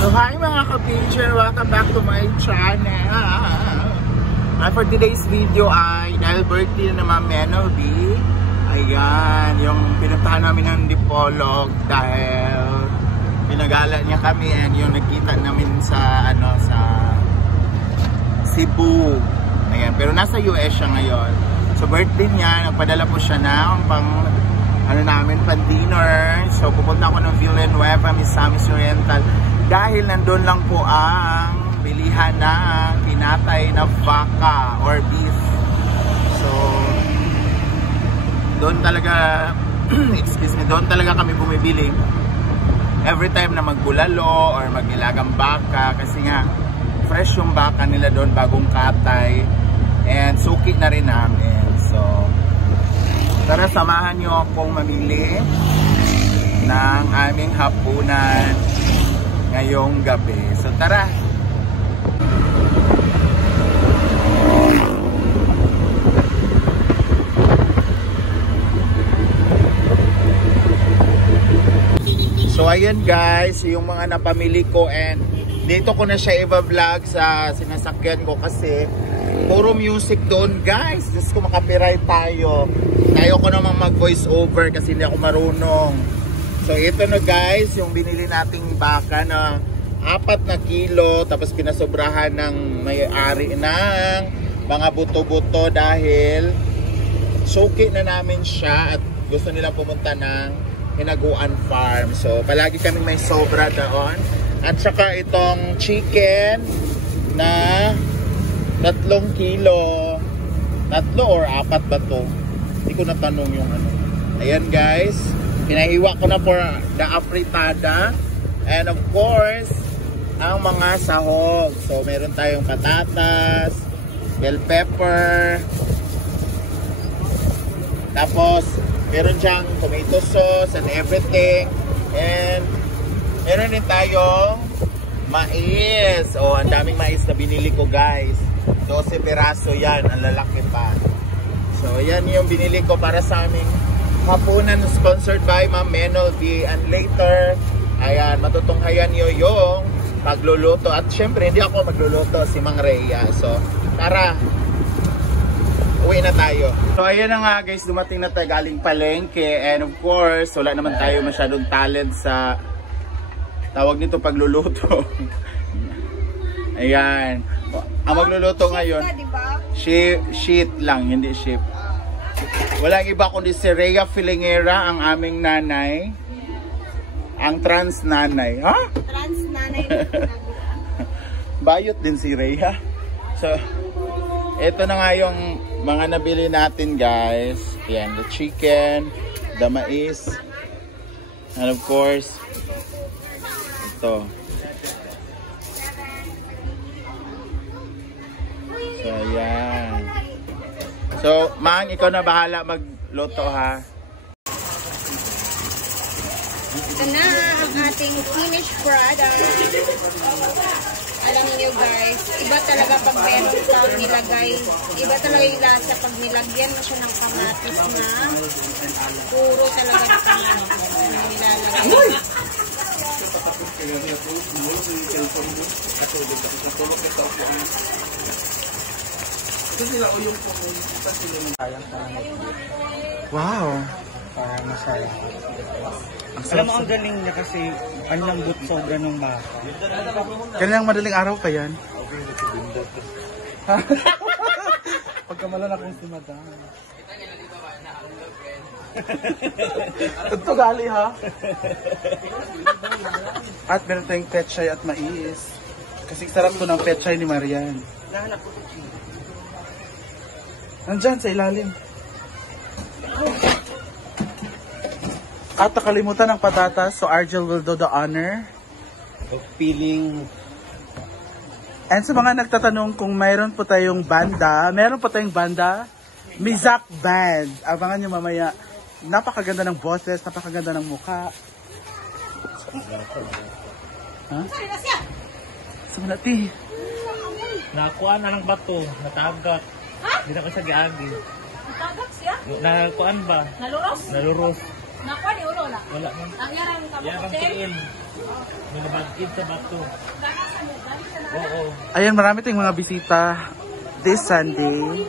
So hi mga ka-teacher, welcome back to my channel. For today's video ay dahil birthday na naman Menelby. Ayan, yung pinuntahan namin ng Dipolog dahil pinagala niya kami and yung nagkita namin sa sa Cebu. Ayan, pero nasa US siya ngayon. So birthday niya, nagpadala po siya ng pang pan dinner. So pupunta ako ng Villanueva, Misamis Oriental dahil nandun lang po ang bilihan ng kinatay na baka or beef. So doon talaga excuse me, doon talaga kami bumibili every time na magbulalo or magnilagang baka kasi nga fresh yung baka nila doon, bagong katay and suki na rin namin. So tara, samahan nyo akong mamili ng aming hapunan ngayong gabi. So tara! So ayan guys, yung mga napamili ko and dito ko na siya i-vlog sa sinasakyan ko kasi puro music doon guys. Just ko makapiright tayo. Tayo ko namang mag voice over kasi hindi ako marunong. So ito na guys, yung binili nating baka na 4 na kilo tapos pinasobrahan ng may-ari ng mga buto-buto dahil suki na namin siya at gusto nilang pumunta ng Hinaguan Farm. So palagi kaming may sobra doon. At saka itong chicken na 3 kilo. 3 or 4 ba to? Hindi ko natanong yung ano. Ayan guys, pinahiwa ko na for the afritada. And of course, ang mga sahog. So meron tayong patatas, bell pepper, tapos meron siyang tomato sauce and everything. And meron din tayong mais. Oh, ang daming mais na binili ko guys. 12 peraso yan, ang lalaki pa. So yan yung binili ko para sa aming hapunan, sponsored by Ma'am Menelby. And later, ayan, matutunghayan nyo yung pagluluto. At syempre, hindi ako magluluto, si Mang Rhea. So, tara, uwi na tayo. So ayan na nga guys, dumating na tayo galing palengke. And of course, wala naman tayo masyadong talent sa tawag nito pagluluto. Ayan. Ang magluluto ngayon, sheet lang, hindi sheep. Walang iba kundi si Rhea Filingera, ang aming nanay. Ang trans nanay. Ha? Trans nanay. Bayot din si Rhea. So, ito na nga yung mga nabili natin guys. Ayan, the chicken, the mais, and of course, ito. So, ayan. So, Mang, ikaw na bahala magluto ha. Ito na ang ating finished product. Alam niyo guys, iba talaga pag meron kang nilagay. Iba talaga yung lasa pag nilagyan mo siya ng kamatis na puro talaga ng kamatis na nilalagay. Wow! Para masaya. Alam mo, ang galing niya kasi ang lambot sobra ng baka. Kailang madaling araw pa yan? Pagkamalan akong si Madam. Ito gali ha? At meron tayong pechay at mais. Kasi sarap to ng pechay ni Marian. Nahanap ko ito. Nandyan sa ilalim. At nakalimutan ng patatas, so Argel will do the honor of peeling. And sa mga nagtatanong kung mayroon po tayong banda, Mizak Band. Abangan nyo mamaya. Napakaganda ng boses, napakaganda ng mukha. Ha? Sama natin. Nakuhaan na ng bato, natagak. Hindi na ko siya giagi. Natagak siya? Nakuhaan ba? Naluros? Naluros. Nakuha ni ulo na? Wala man. Ang yaran ka Yarang hotel? tiil. May nabagkid sa bato. Oo. Ayan, marami tayong mga bisita this Sunday.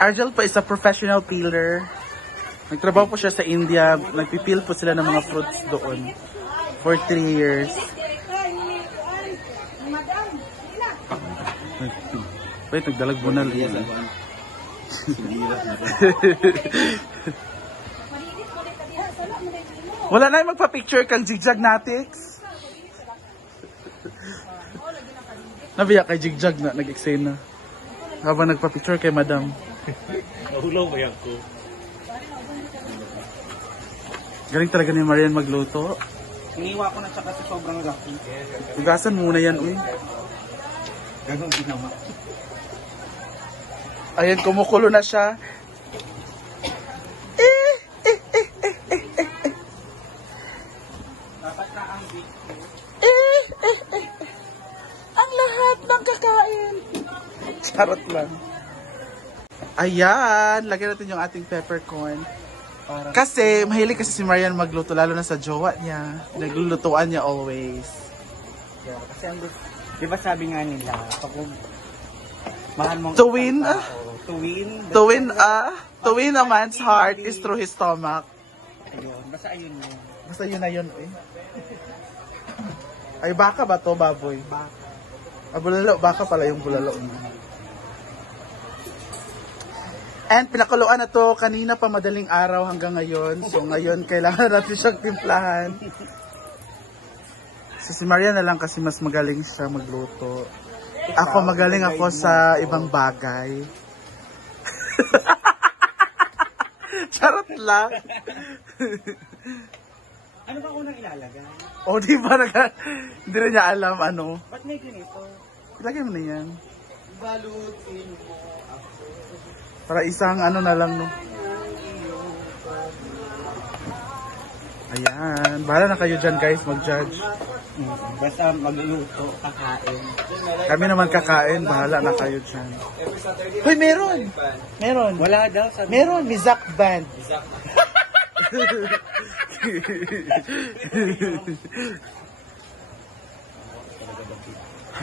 Argel pa is a professional peeler. Nagtrabaho po siya sa India. Nagpipil po sila ng mga fruits doon for 3 years. Wait, nagdalag bunal. Wala na yung magpa-picture kang Jigjag Natix. Nabiyak kay Jigjag na, nag-eksena. Habang nagpa-picture kay Madam. Nahulaw ba yan ko? Galing talaga ni Marian magluto. Iniwa ko na siya kasi sobrang laki. Ugasan muna yan, uy. Ganun ginawa. Ayan, kumukulo na siya. Dapat na ang big. Ang lahat ng kakain. Charot lang. Ayan, lagyan natin yung ating peppercorn. Kasi, mahilig kasi si Marian magluto, lalo na sa jowa niya. Naglulutuan niya always. Yeah, kasi ang di ba sabi nga nila, kapag mahal mong To win, to win a man's heart is through his stomach. ayun, basta ayun yun. Basta yun na yun, eh. Ay, baka ba to, baboy? Baka. Ah, bulalo. Baka pala yung bulalo niya. And pinakuluan na to kanina pa madaling araw hanggang ngayon. So ngayon kailangan natin siyang timplahan. So si Maria na lang kasi mas magaling siya magluto. Ako magaling ako sa ibang bagay. Charot lang. Ano ba unang ilalagay? O di ba hindi na niya alam ano. Ba't may ganito? Ilagay mo na yan. Balutin mo. Para isang ano na lang, no? Ayan. Bahala na kayo dyan, guys, mag-judge. Basta magluluto, kakain. Kami naman kakain. Bahala na kayo dyan. Uy, meron! Meron. Wala daw. Sabi Meron, may Zack Band.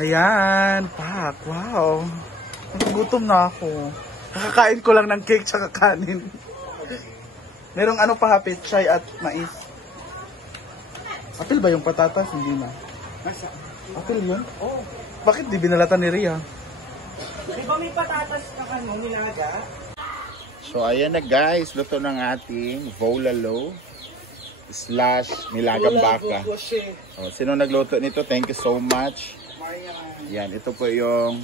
Ayan. Pak, wow. Nagutom na ako. Nakakain ko lang ng cake tsaka kanin. Merong ano pa hapit, chai at mais. Apil ba yung patatas? Hindi na. Nasa? Apil yun? Oo. Bakit di binalatan ni Ria? Di ba may patatas na nilaga? So ayan na guys, luto ng ating volalo / nilagang baka. Oh, sino nagluto nito? Thank you so much. Yan, ito po yung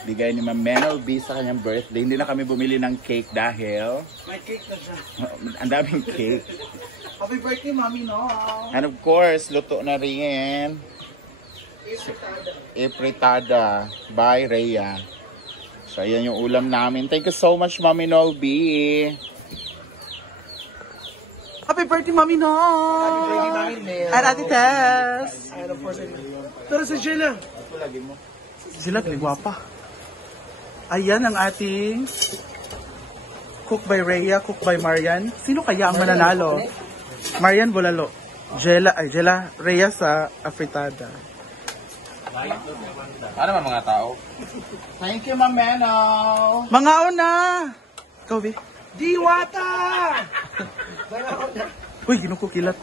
bigay ni Ma'am Menel B sa kanyang birthday. Hindi na kami bumili ng cake dahil May cake na siya. ang daming cake. Happy birthday, Mami, no? And of course, luto na rin Ifritada by Rhea. So ayan yung ulam namin. Thank you so much, Mami Nolby. Happy birthday, Mami, no? Happy birthday, Mami Nel. And Ate Tess. And of course, Pero si Sheila. Sheila, gwapa. Ayan ang ating cook by Rhea, cook by Marian. Sino kaya ang mananalo? Marian Bolalo. Jela, Rhea sa afritada. Ano man mga tao? Thank you, Ma'am Menel. Mga una! Ikaw, Vic? Diwata! Uy, kinukukilat.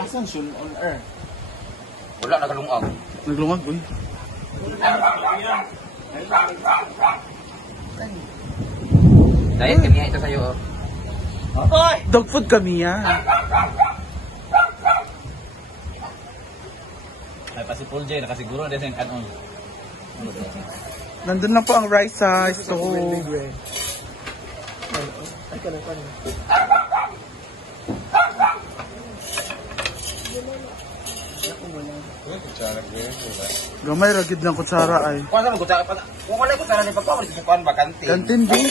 Asan siya on air? Wala nakalungag. Naglungag, uy. Diet kami ito sa'yo. Oy! Dog food kami yan. Ay pa si Paul J, nakasiguro na din kanon. Nandun lang po ang rice sa stove. Gamay, ragid ng kutsara ay. Kung ano magkutsara pa, kung wala ko sana ni pagkawal sa kuan ba kantin. Kantin, di?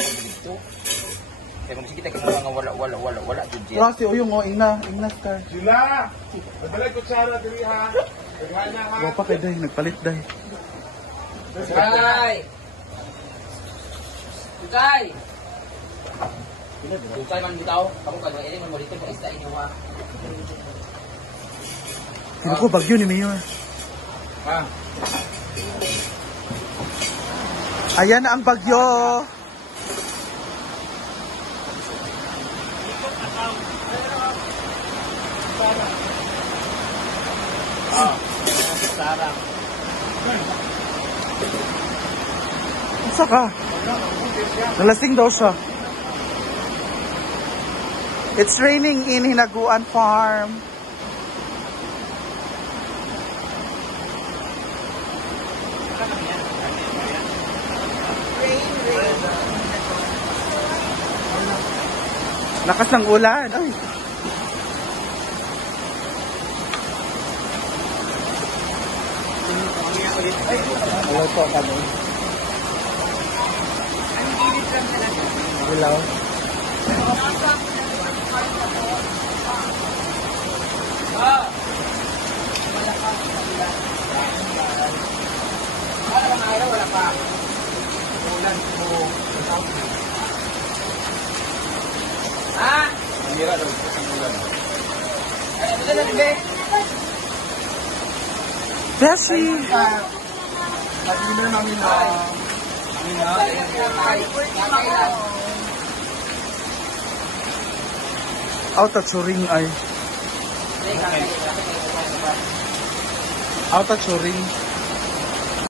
Kaya kung sige tayo mga wala jud diyan. Kasi uyong o, ina scar. Sila! Madalay kutsara diri ha. Daghana ha. Wapa kay day, nagpalit day. Tay. Tay. Bukay man bitaw, kamu kan ini mo dito pag isda inyo ha. Sino ko bagyo ni Mayor? Ayan na ang bagyo. Asa ka? Nalasing daw siya. It's raining in Hinaguan Farm. Lakas ng ulan. Ay. Hello po kami. Hello. Wala pa. Ulan po. Mahira daw ang ulan. Ay, ito na din. Beshi! Pag-dinner namin na. Auto churing ay. Auto churing.